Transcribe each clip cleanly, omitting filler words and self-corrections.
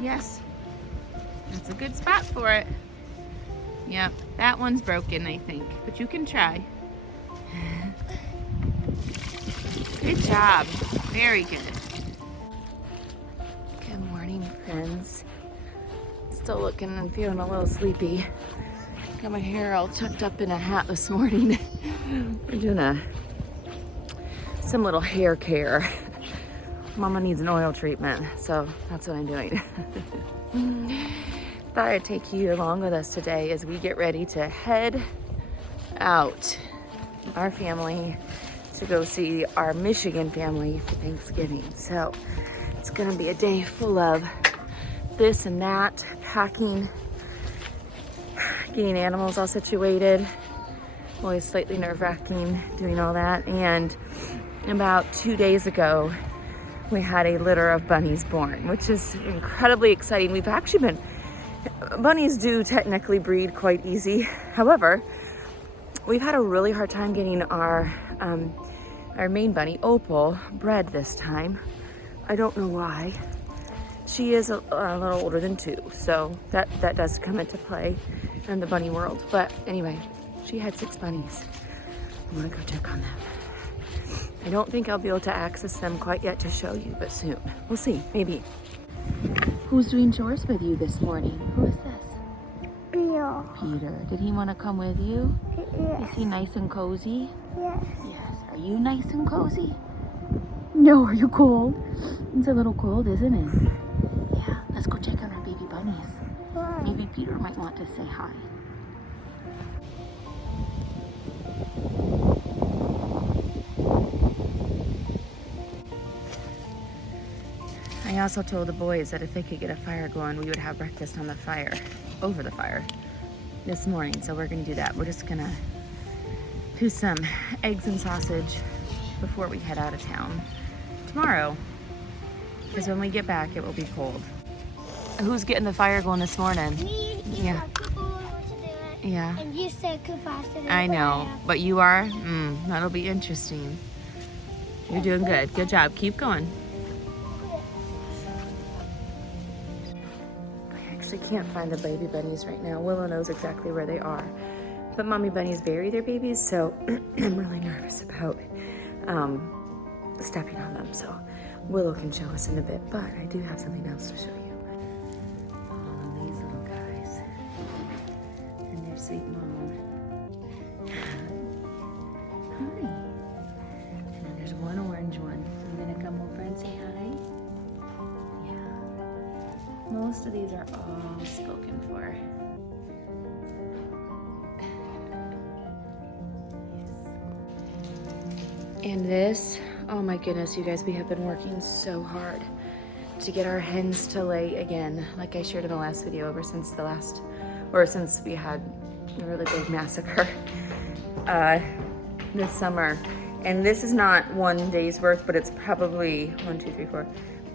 Yes. That's a good spot for it. Yep, that one's broken, I think. But you can try. Good job. Very good. Good morning, friends. Still looking and feeling a little sleepy. Got my hair all tucked up in a hat this morning. We're doing some little hair care. Mama needs an oil treatment, so that's what I'm doing. Thought I'd take you along with us today as we get ready to head out, our family, to go see our Michigan family for Thanksgiving. So it's gonna be a day full of this and that, packing, getting animals all situated. Always slightly nerve-wracking doing all that. And about 2 days ago, we had a litter of bunnies born, which is incredibly exciting. We've actually bunnies do technically breed quite easy. However, we've had a really hard time getting our main bunny, Opal, bred this time. I don't know why. She is a little older than 2, so that does come into play in the bunny world. But anyway, she had 6 bunnies. I'm gonna go check on them. I don't think I'll be able to access them quite yet to show you, but soon. We'll see, maybe. Who's doing chores with you this morning? Who is this? Peter. Peter. Did he want to come with you? Yes. Is he nice and cozy? Yes. Yes. Are you nice and cozy? No, are you cold? It's a little cold, isn't it? Yeah. Let's go check on our baby bunnies. Why? Maybe Peter might want to say hi. I also told the boys that if they could get a fire going, we would have breakfast on the fire, over the fire, this morning. So we're gonna do that. We're just gonna do some eggs and sausage before we head out of town tomorrow. Because when we get back, it will be cold. Who's getting the fire going this morning? Me, Yeah. people want to do it. Yeah. And you said goodbye to me. I know, but you are? That'll be interesting. You're doing good. Good job. Keep going. I actually can't find the baby bunnies right now. Willow knows exactly where they are. But mommy bunnies bury their babies, so I'm really nervous about stepping on them. So Willow can show us in a bit, but I do have something else to show you. Oh, these little guys. And their sweet mom. Hi. And then there's one orange one. You gonna come over and say hi? Yeah. Most of these are all spoken for. And this, oh my goodness, you guys, we have been working so hard to get our hens to lay again. Like I shared in the last video, ever since since we had a really big massacre this summer. And this is not 1 day's worth, but it's probably 1, 2, 3, 4.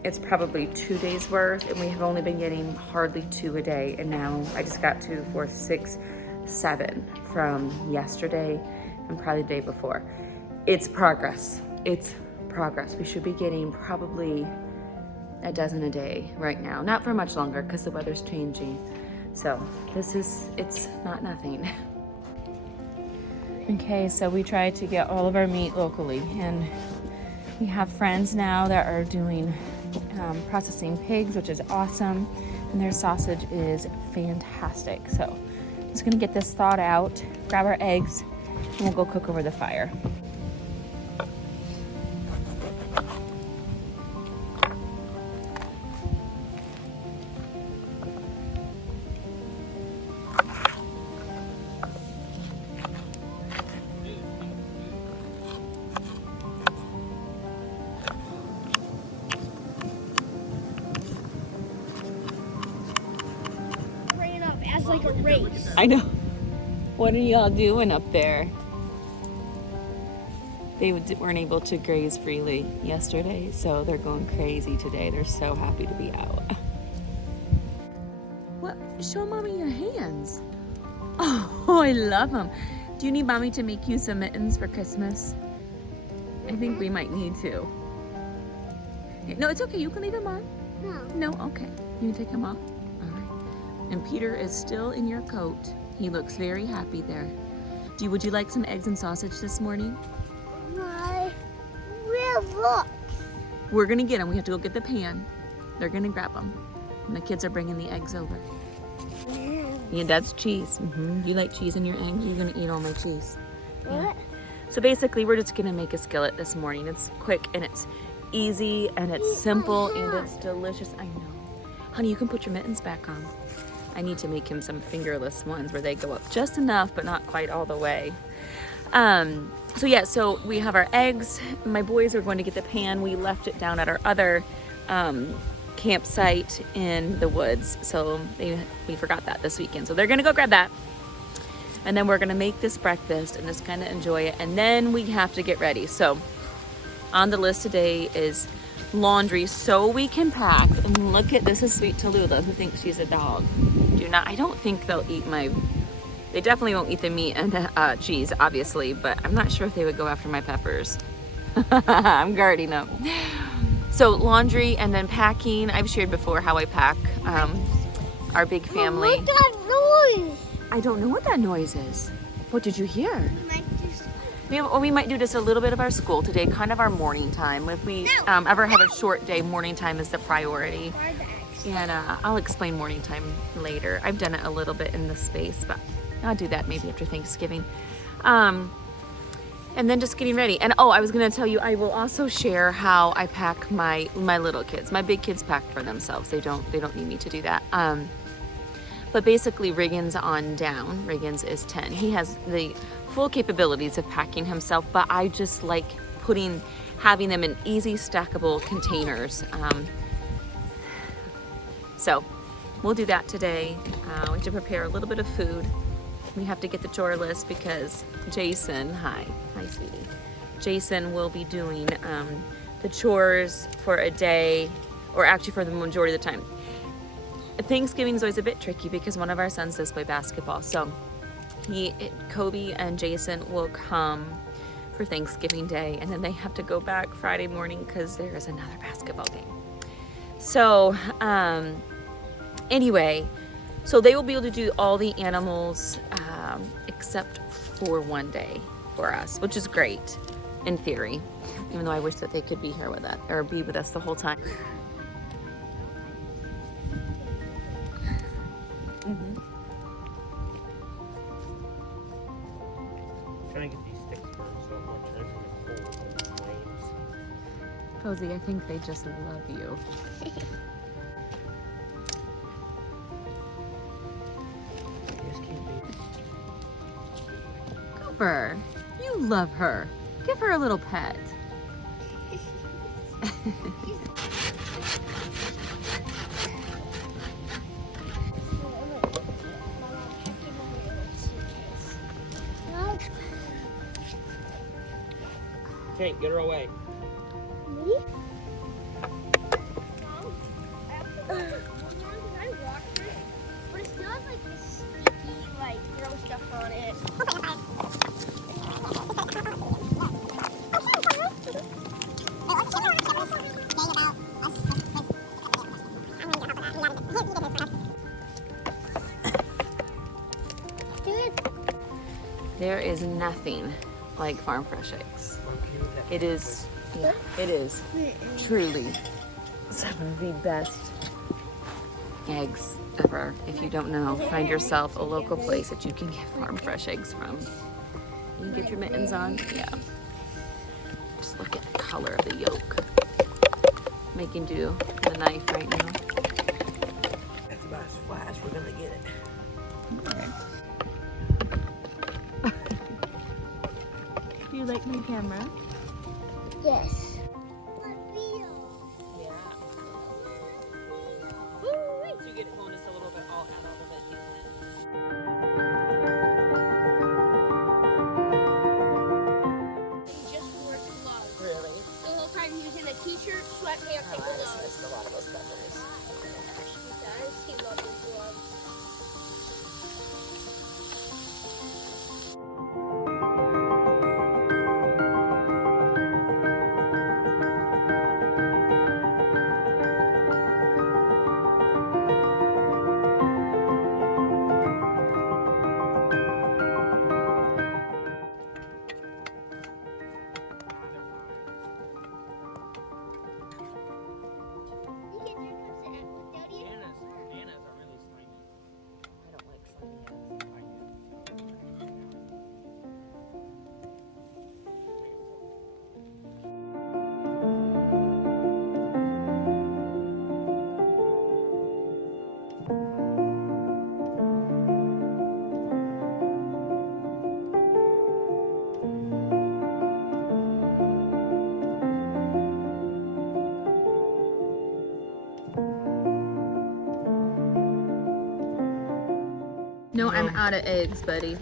It's probably 2 days worth, and we have only been getting hardly 2 a day. And now I just got 2, 4, 6, 7 from yesterday and probably the day before. It's progress. It's progress. We should be getting probably a dozen a day right now. Not for much longer because the weather's changing. So it's not nothing. Okay, so we try to get all of our meat locally, and we have friends now that are doing processing pigs, which is awesome, and their sausage is fantastic. So I'm just gonna get this thawed out, grab our eggs, and we'll go cook over the fire. As like a race. I know. What are y'all doing up there? They weren't able to graze freely yesterday, so they're going crazy today. They're so happy to be out. What? Show mommy your hands. Oh, I love them. Do you need mommy to make you some mittens for Christmas? I think we might need to. No, it's okay. You can leave them on. No. No? Okay. You can take him off. All right. And Peter is still in your coat. He looks very happy there. Would you like some eggs and sausage this morning? Look. We're gonna get them. We have to go get the pan. They're gonna grab them. And the kids are bringing the eggs over. Yeah, that's cheese. You like cheese in your eggs? You're gonna eat all my cheese. Yeah. So basically, we're just gonna make a skillet this morning. It's quick and it's easy and it's simple and it's delicious. I know. Honey, you can put your mittens back on. I need to make him some fingerless ones where they go up just enough, but not quite all the way. So yeah, so we have our eggs. My boys are going to get the pan. We left it down at our other campsite in the woods. So we forgot that this weekend. So they're gonna go grab that. And then we're gonna make this breakfast and just kind of enjoy it. And then we have to get ready. So on the list today is laundry so we can pack. And look at, this is sweet Tallulah who thinks she's a dog. I don't think they'll eat they definitely won't eat the meat and the cheese, obviously, but I'm not sure if they would go after my peppers. I'm guarding them. So laundry and then packing. I've shared before how I pack our big family. What's that noise? I don't know what that noise is. What did you hear? We might do just a little bit of our school today, kind of our morning time. If we ever have a short day, morning time is the priority. And I'll explain morning time later. I've done it a little bit in the space, but I'll do that maybe after Thanksgiving. And then just getting ready. And I was gonna tell you, I will also share how I pack my little kids. My big kids pack for themselves. They don't need me to do that. But basically Riggins on down, Riggins is 10. He has the full capabilities of packing himself, but I just like having them in easy stackable containers. So we'll do that today. We have to prepare a little bit of food. We have to get the chore list because Jason, hi sweetie. Jason will be doing the chores for a day, or actually for the majority of the time. Thanksgiving is always a bit tricky because one of our sons does play basketball. So Kobe and Jason will come for Thanksgiving Day, and then they have to go back Friday morning because there is another basketball game. So anyway, so they will be able to do all the animals except for one day for us, which is great in theory, even though I wish that they could be here with us or be with us the whole time. Trying to get these sticks burned so much. I think it's cold flames. Cozy, I think they just love you. Cooper, you love her. Give her a little pet. Okay, get her away. Me? But it still has like this sticky, like gross stuff on it. There is nothing like farm fresh eggs. It is truly some of the best eggs ever. If you don't know, find yourself a local place that you can get farm fresh eggs from. You can get your mittens on. Yeah. Just look at the color of the yolk. Making do with a knife right now. That's about as flat as we're gonna get it. Okay. Do you like my camera? Yes. Yeah. Woo! So you get it going just a little bit, I'll add a little bit. Just wore gloves. Really? The whole time using a t-shirt, sweatpants, and gloves. A lot of those peppers. He does. He loves his gloves. No, No. I'm out of eggs, buddy.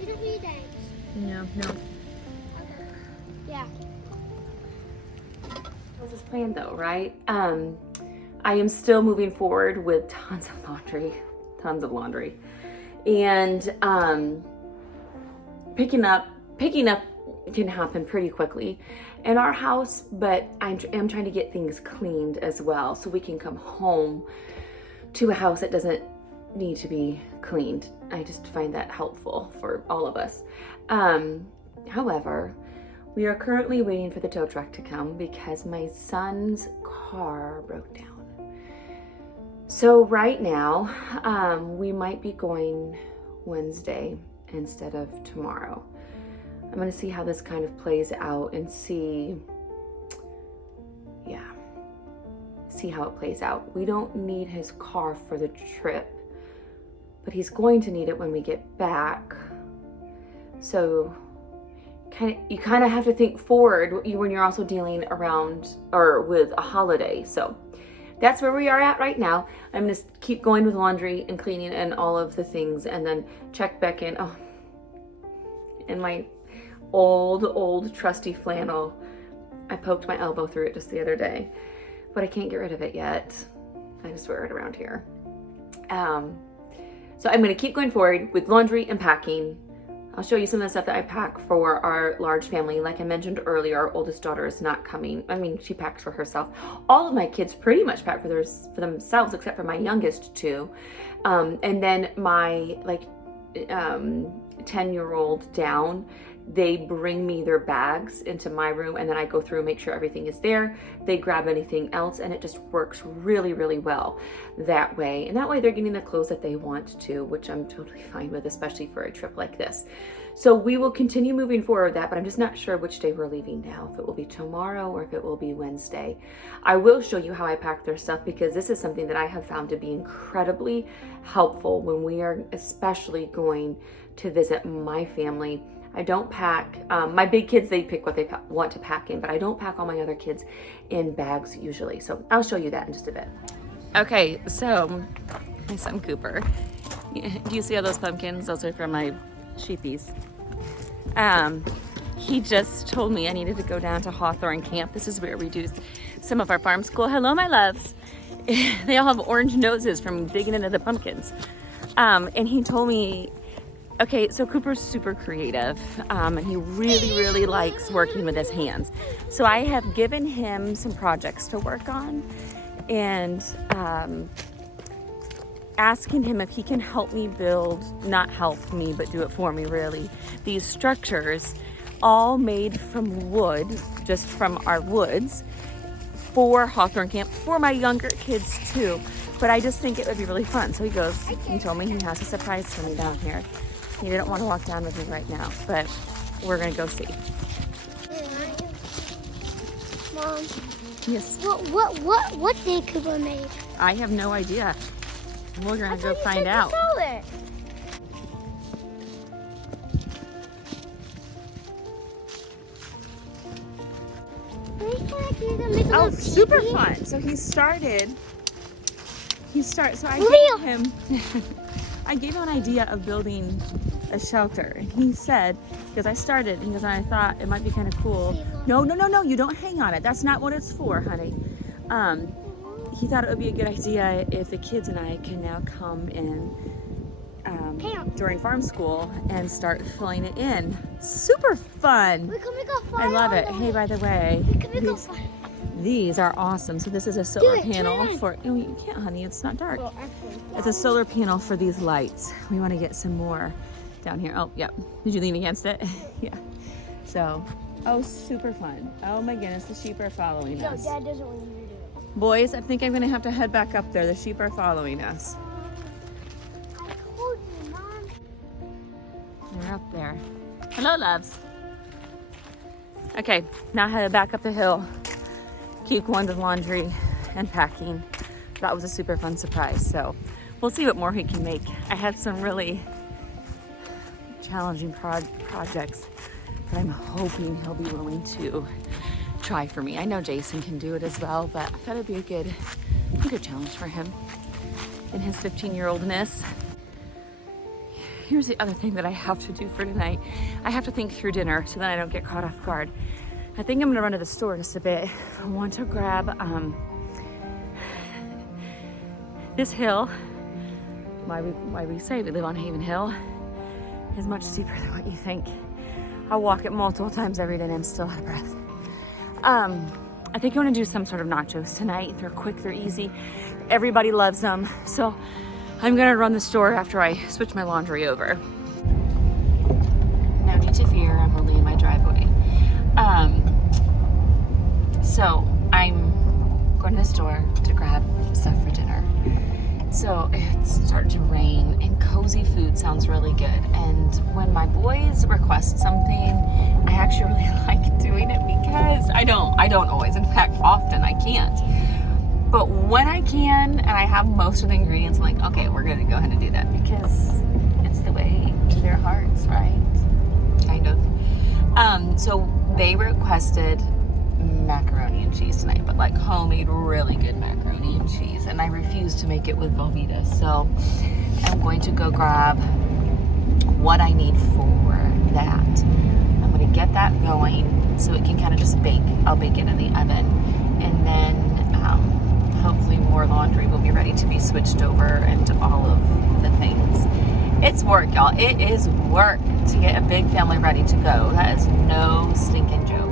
You don't need eggs. No. Yeah. What's this plan though, right? I am still moving forward with tons of laundry. And picking up can happen pretty quickly in our house, but I'm trying to get things cleaned as well so we can come home to a house that doesn't need to be cleaned. I just find that helpful for all of us. However, we are currently waiting for the tow truck to come because my son's car broke down. So right now, we might be going Wednesday instead of tomorrow. I'm gonna see how this kind of plays out and see how it plays out. We don't need his car for the trip, but he's going to need it when we get back. So you kind of have to think forward when you're also dealing around or with a holiday. So that's where we are at right now. I'm gonna keep going with laundry and cleaning and all of the things, and then check back in. Oh, and my old trusty flannel. I poked my elbow through it just the other day, but I can't get rid of it yet. I just wear it around here. So I'm gonna keep going forward with laundry and packing. I'll show you some of the stuff that I pack for our large family. Like I mentioned earlier, our oldest daughter is not coming. I mean, she packs for herself. All of my kids pretty much pack for themselves, except for my youngest two. And then my 10-year-old down, they bring me their bags into my room, and then I go through and make sure everything is there. They grab anything else, and it just works really, really well that way. And that way they're getting the clothes that they want to, which I'm totally fine with, especially for a trip like this. So we will continue moving forward with that, but I'm just not sure which day we're leaving now, if it will be tomorrow or if it will be Wednesday. I will show you how I pack their stuff, because this is something that I have found to be incredibly helpful when we are especially going to visit my family. I don't pack, my big kids, they pick what they want to pack in, but I don't pack all my other kids in bags usually. So I'll show you that in just a bit. Okay, so my son Cooper, do you see all those pumpkins? Those are from my sheepies. He just told me I needed to go down to Hawthorne Camp. This is where we do some of our farm school. Hello, my loves. They all have orange noses from digging into the pumpkins. And he told me, okay, so Cooper's super creative, and he really likes working with his hands. So I have given him some projects to work on, and asking him if he can help me build, not help me, but do it for me really, these structures all made from wood, just from our woods, for Hawthorne Camp, for my younger kids too. But I just think it would be really fun. So he told me he has a surprise for me down here. He didn't want to walk down with me right now, but we're gonna go see. Mom. Yes. What did Cooper make? I have no idea. We're gonna go find out. Oh, super fun. So I gave him an idea of building a shelter. And he said, because I started, because I thought it might be kind of cool. No, you don't hang on it. That's not what it's for, honey. He thought it would be a good idea if the kids and I can now come in during farm school and start filling it in. Super fun. I love it. Hey, by the way, these are awesome. So this is a solar panel for, no, you can't, honey, it's not dark. It's a solar panel for these lights. We want to get some more down here. Oh, yep. Did you lean against it? Yeah. So, oh, super fun. Oh my goodness, the sheep are following us. No, Dad doesn't want you to do it. Boys, I think I'm going to have to head back up there. The sheep are following us. I told you, Mom. They're up there. Hello, loves. Okay, now headed back up the hill. Keep going with laundry and packing. That was a super fun surprise. So we'll see what more he can make. I had some really challenging projects that I'm hoping he'll be willing to try for me. I know Jason can do it as well, but I thought it'd be a good challenge for him in his 15-year-oldness. here's the other thing that I have to do for tonight. I have to think through dinner so then I don't get caught off guard. I think I'm gonna run to the store just a bit. I want to grab this hill. Why we say we live on Haven Hill is much steeper than what you think. I walk it multiple times every day and I'm still out of breath. I think I'm gonna do some sort of nachos tonight. They're quick, they're easy. Everybody loves them. So I'm gonna run the store after I switch my laundry over. No need to fear, I'm only in my driveway. So I'm going to the store to grab stuff for dinner. So it started to rain and cozy food sounds really good. And when my boys request something, I actually really like doing it because I don't always, in fact, often I can't. But when I can and I have most of the ingredients, I'm like, okay, we're gonna go ahead and do that because it's the way to their hearts, right? Kind of. So they requested macaroni and cheese tonight, but like homemade, really good macaroni and cheese, and I refuse to make it with Velveeta, so I'm going to go grab what I need for that. I'm going to get that going so it can kind of just bake. I'll bake it in the oven, and then hopefully more laundry will be ready to be switched over and all of the things. It's work, y'all. It is work to get a big family ready to go. That is no stinking joke.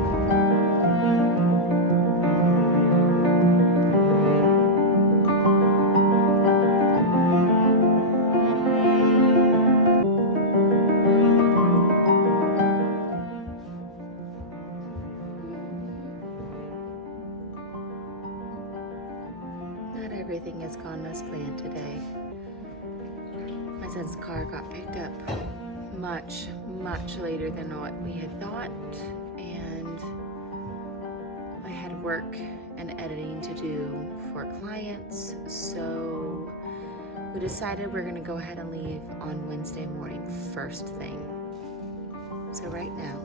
Not everything has gone as planned today. My son's car got picked up much later than what we had thought, and I had work and editing to do for clients, so we decided we're gonna go ahead and leave on Wednesday morning first thing. So right now,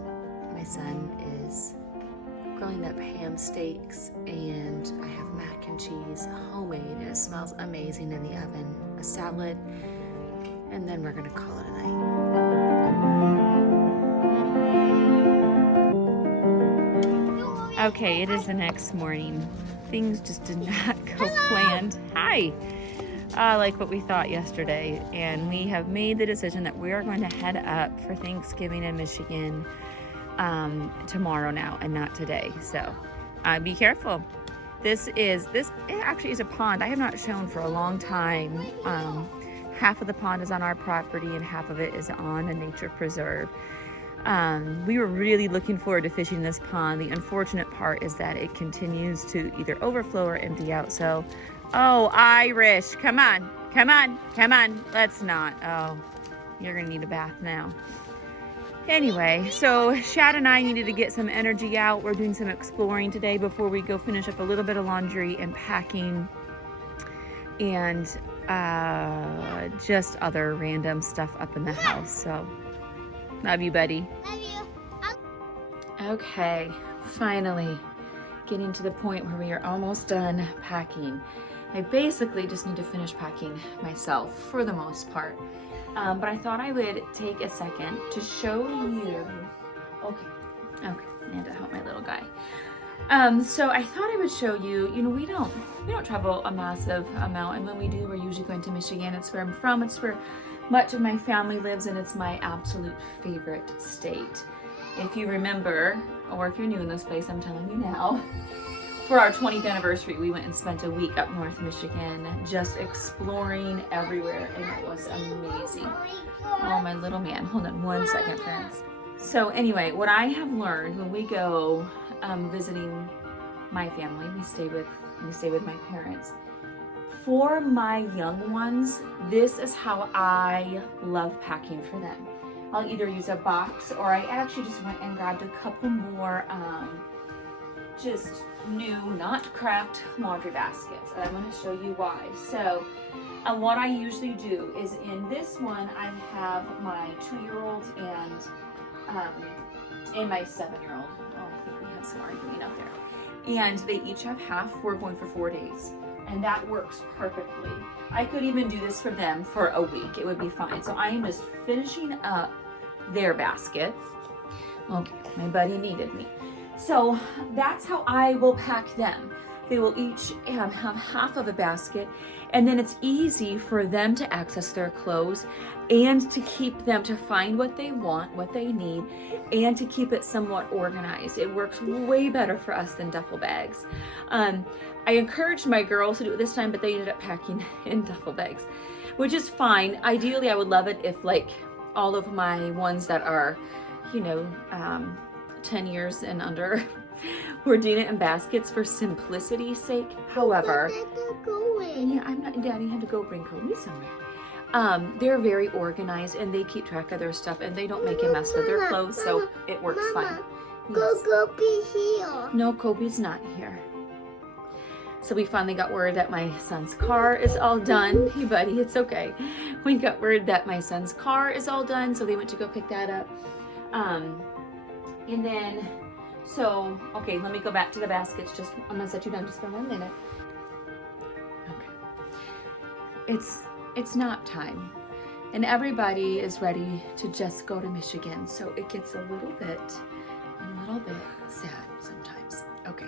my son is grilling up ham steaks, and I have mac and cheese, homemade, and it smells amazing in the oven, a salad, and then we're gonna call it a night. Okay, it is the next morning. Things just did not go planned. Hi! Like what we thought yesterday, and we have made the decision that we are going to head up for Thanksgiving in Michigan tomorrow now and not today. So be careful. This actually is a pond I have not shown for a long time. Half of the pond is on our property and half of it is on a nature preserve. We were really looking forward to fishing this pond. The unfortunate part is that it continues to either overflow or empty out. So, oh, Irish, come on, let's not. Oh, you're gonna need a bath now. Anyway, so Shad and I needed to get some energy out. We're doing some exploring today before we go finish up a little bit of laundry and packing and just other random stuff up in the house. So, love you, buddy. Love you. Okay, finally getting to the point where we are almost done packing. I basically just need to finish packing myself for the most part. But I thought I would take a second to show you. Okay, and to help my little guy. So I thought I would show you. You know, we don't travel a massive amount, and when we do, we're usually going to Michigan. It's where I'm from. It's where much of my family lives, and it's my absolute favorite state. If you remember, or if you're new in this place, I'm telling you now. For our 20th anniversary, we went and spent a week up North Michigan, just exploring everywhere, and it was amazing. Oh, my little man. Hold on one second, friends. So anyway, what I have learned when we go visiting my family, we stay with my parents. For my young ones, this is how I love packing for them. I'll either use a box, or I actually just went and grabbed a couple more just new, not cracked laundry baskets. And I'm going to show you why. So what I usually do is in this one, I have my 2-year-old and my 7-year-old. Oh, I think we have some arguing out there. And they each have half. We're going for 4 days. And that works perfectly. I could even do this for them for a week. It would be fine. So I am just finishing up their basket. Okay, my buddy needed me. So that's how I will pack them. They will each have half of a basket, and then it's easy for them to access their clothes and to keep them to find what they want, what they need, and to keep it somewhat organized. It works way better for us than duffel bags. I encouraged my girls to do it this time, but they ended up packing in duffel bags, which is fine. Ideally, I would love it if like all of my ones that are, 10 years and under we're doing it in baskets for simplicity's sake. However, yeah, I'm not, Daddy had to go bring Kobe somewhere. They're very organized and they keep track of their stuff and they don't make a mess with their clothes, so it works fine. Yes. Kobe's here. No, Kobe's not here. So we finally got word that my son's car is all done. Hey buddy, it's okay. We got word that my son's car is all done, so they went to go pick that up. And then, so, okay, let me go back to the baskets. I'm gonna set you down just for 1 minute. Okay. It's nap time. And everybody is ready to just go to Michigan. So it gets a little bit sad sometimes. Okay.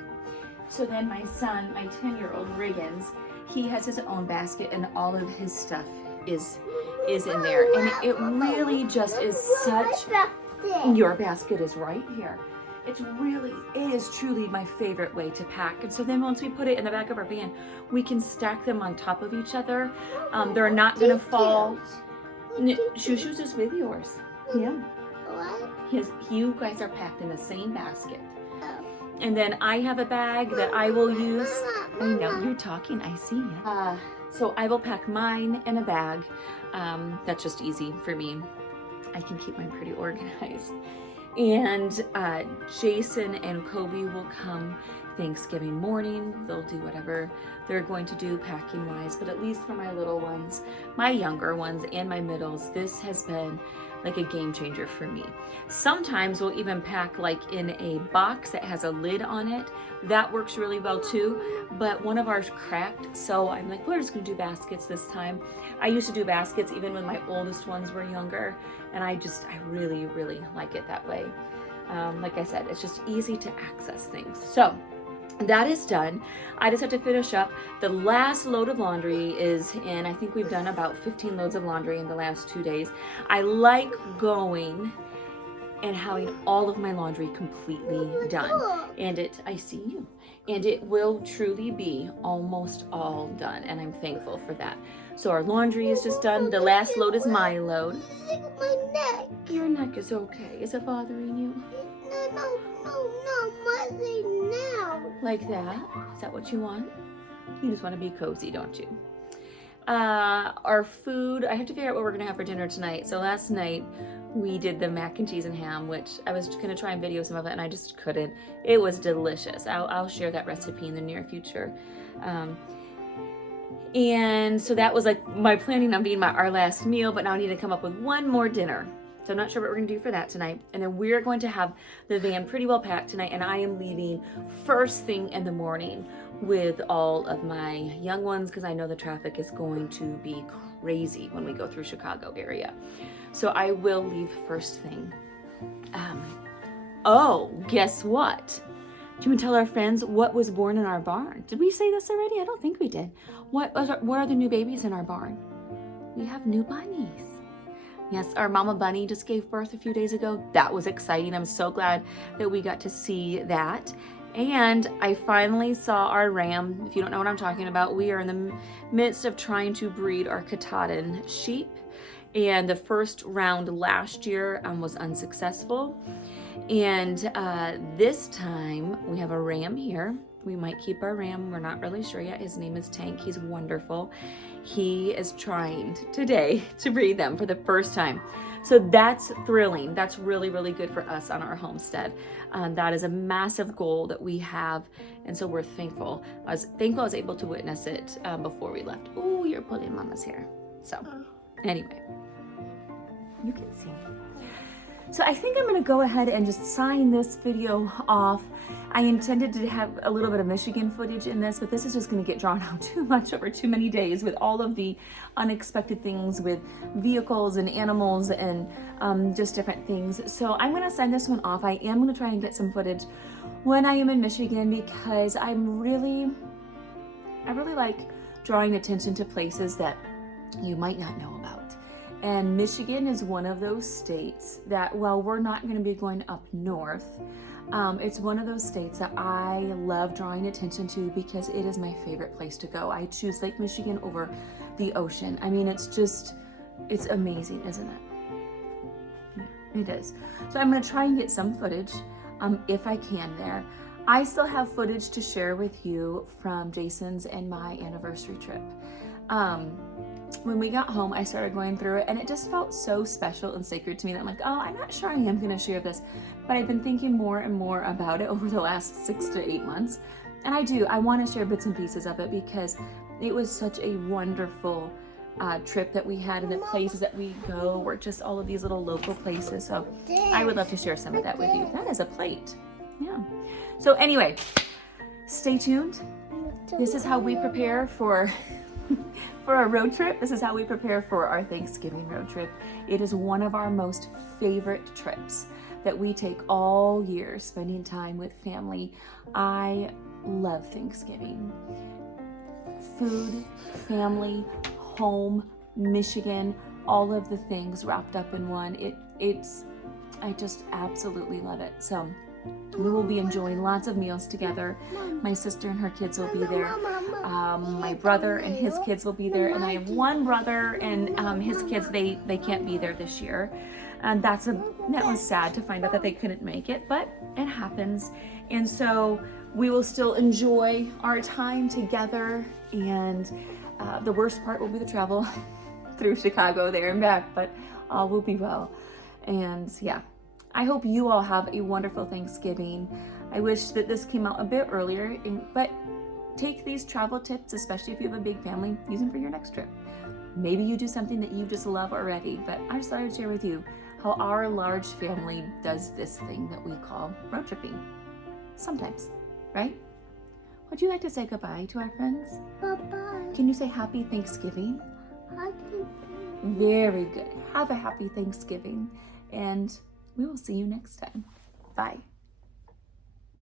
So then my son, my 10-year-old Riggins, he has his own basket and all of his stuff is in there. And it really just is such, your basket is right here. It is truly my favorite way to pack. And so then once we put it in the back of our van, we can stack them on top of each other. They're not gonna fall. Shushu's is with yours. Yeah. What? You guys are packed in the same basket. And then I have a bag that I will use. I know you're talking, I see you. So I will pack mine in a bag. That's just easy for me. I can keep mine pretty organized. And Jason and Kobe will come Thanksgiving morning. They'll do whatever they're going to do packing wise, but at least for my little ones, my younger ones and my middles, this has been like a game changer for me. Sometimes we'll even pack like in a box that has a lid on it. That works really well too, but one of ours cracked, so I'm like, we're just gonna do baskets this time. I used to do baskets even when my oldest ones were younger, and I really, really like it that way. Like I said, it's just easy to access things. So that is done. I just have to finish up. The last load of laundry is in. I think we've done about 15 loads of laundry in the last 2 days. I like going and having all of my laundry completely done. And I see you. And it will truly be almost all done. And I'm thankful for that. So our laundry is just done. The last load is my load. Look at my neck. Your neck is okay. Is it bothering you? No, Mother, now. Like that? Is that what you want? You just want to be cozy, don't you? Our food, I have to figure out what we're going to have for dinner tonight. So last night we did the mac and cheese and ham, which I was going to try and video some of it and I just couldn't. It was delicious. I'll share that recipe in the near future. And so that was like my planning on being our last meal, but now I need to come up with one more dinner. So I'm not sure what we're gonna do for that tonight. And then we're going to have the van pretty well packed tonight, and I am leaving first thing in the morning with all of my young ones because I know the traffic is going to be crazy when we go through Chicago area. So I will leave first thing. Oh, guess what? Do you want to tell our friends what was born in our barn? Did we say this already? I don't think we did. What are the new babies in our barn? We have new bunnies. Yes, our mama bunny just gave birth a few days ago. That was exciting. I'm so glad that we got to see that. And I finally saw our ram. If you don't know what I'm talking about, we are in the midst of trying to breed our Katahdin sheep. And the first round last year was unsuccessful. And this time we have a ram here. We might keep our ram. We're not really sure yet. His name is Tank. He's wonderful. He is trying today to breed them for the first time. So that's thrilling. That's really, really good for us on our homestead. That is a massive goal that we have. And so we're thankful. I was able to witness it before we left. Oh, you're pulling Mama's hair. So anyway, you can see. So I think I'm gonna go ahead and just sign this video off. I intended to have a little bit of Michigan footage in this, but this is just gonna get drawn out too much over too many days with all of the unexpected things with vehicles and animals and just different things. So I'm gonna send this one off. I am gonna try and get some footage when I am in Michigan because I really like drawing attention to places that you might not know about. And Michigan is one of those states that, while we're not going to be going up north, it's one of those states that I love drawing attention to because it is my favorite place to go. I choose Lake Michigan over the ocean. I mean, it's amazing, isn't it? Yeah, it is. So I'm going to try and get some footage if I can there. I still have footage to share with you from Jason's and my anniversary trip. When we got home, I started going through it and it just felt so special and sacred to me that I'm like, oh, I'm not sure I am going to share this, but I've been thinking more and more about it over the last 6 to 8 months. And I want to share bits and pieces of it because it was such a wonderful trip that we had, and the places that we go were just all of these little local places. So I would love to share some of that with you. That is a plate. Yeah. So anyway, stay tuned. This is how we prepare for a road trip. This is how we prepare for our Thanksgiving road trip. It is one of our most favorite trips that we take all year, spending time with family. I love Thanksgiving. Food, family, home, Michigan, all of the things wrapped up in one. I just absolutely love it. So we will be enjoying lots of meals together. My sister and her kids will be there. My brother and his kids will be there. And I have one brother and his kids, they can't be there this year. And that was sad to find out that they couldn't make it, but it happens. And so we will still enjoy our time together. And the worst part will be the travel through Chicago there and back, but all will be well. And yeah. I hope you all have a wonderful Thanksgiving. I wish that this came out a bit earlier, but take these travel tips, especially if you have a big family, use them for your next trip. Maybe you do something that you just love already, but I just thought I'd share with you how our large family does this thing that we call road tripping. Sometimes, right? Would you like to say goodbye to our friends? Bye-bye. Can you say happy Thanksgiving? Happy. Very good. Have a happy Thanksgiving, and we will see you next time. Bye.